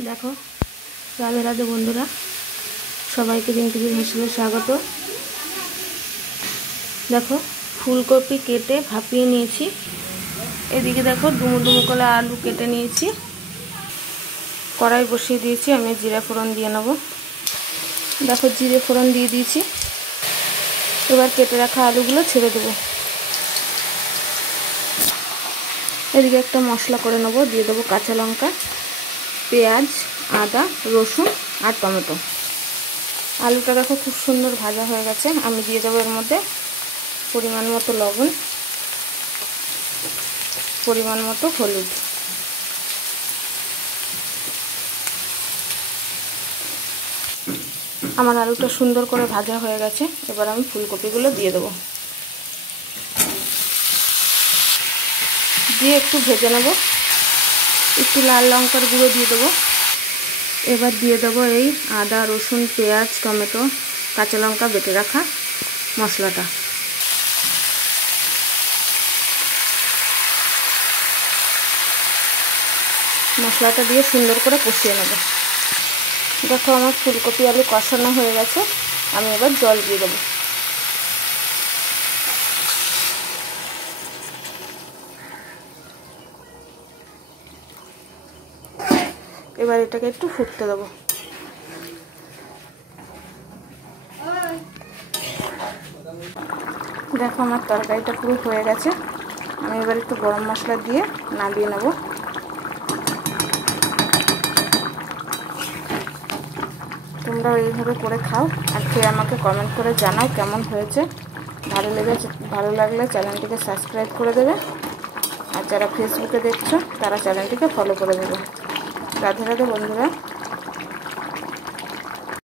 দেখো, রাধে রাধে বন্ধুরা, সবাইকে রিঙ্কিদির হোস্টেলে স্বাগত। দেখো, ফুলকপি কেটে ভাপিয়ে নিয়েছি। এদিকে দেখো ডুমো ডুমো করে আলু কেটে নিয়েছি, কড়াই বসিয়ে দিয়েছি। আমি জিরা ফোড়ন দিয়ে নেব। দেখো, জিরে ফোড়ন দিয়ে দিয়েছি। এবার কেটে রাখা আলুগুলো ছেড়ে দেবো। এদিকে একটা মশলা করে নেব। দিয়ে দেবো কাঁচা লঙ্কা, পেঁয়াজ, আদা, রসুন আর টমেটো। আলুটা দেখো খুব সুন্দর ভাজা হয়ে গেছে। আমি দিয়ে দেবো এর মধ্যে পরিমাণ মতো লবণ, পরিমাণ মতো হলুদ। আমার আলুটা সুন্দর করে ভাজা হয়ে গেছে। এবার আমি ফুলকপিগুলো দিয়ে দেবো, দিয়ে একটু ভেজে নেব। একটু লাল লঙ্কার গুঁড়ো দিয়ে দেবো। এবার দিয়ে দেবো এই আদা, রসুন, পেঁয়াজ, টমেটো, কাঁচা লঙ্কা বেটে রাখা মশলাটা। মশলাটা দিয়ে সুন্দর করে কষিয়ে নেব। দেখো, আমার ফুলকপি আলু কষানো হয়ে গেছে। আমি এবার জল দিয়ে দেবো। এবার এটাকে একটু ফুটতে দেবো। দেখো, আমার তরকারিটা পুরো হয়ে গেছে। আমি এবার একটু গরম মশলা দিয়ে নামিয়ে নেব। তোমরা এইভাবে করে খাও আর খেয়ে আমাকে কমেন্ট করে জানাও কেমন হয়েছে। ভালো লাগলে চ্যানেলটিকে সাবস্ক্রাইব করে দেবে। আর যারা ফেসবুকে দেখছো তারা চ্যানেলটিকে ফলো করে দেবে। রাধে রাধে বন্ধুরা।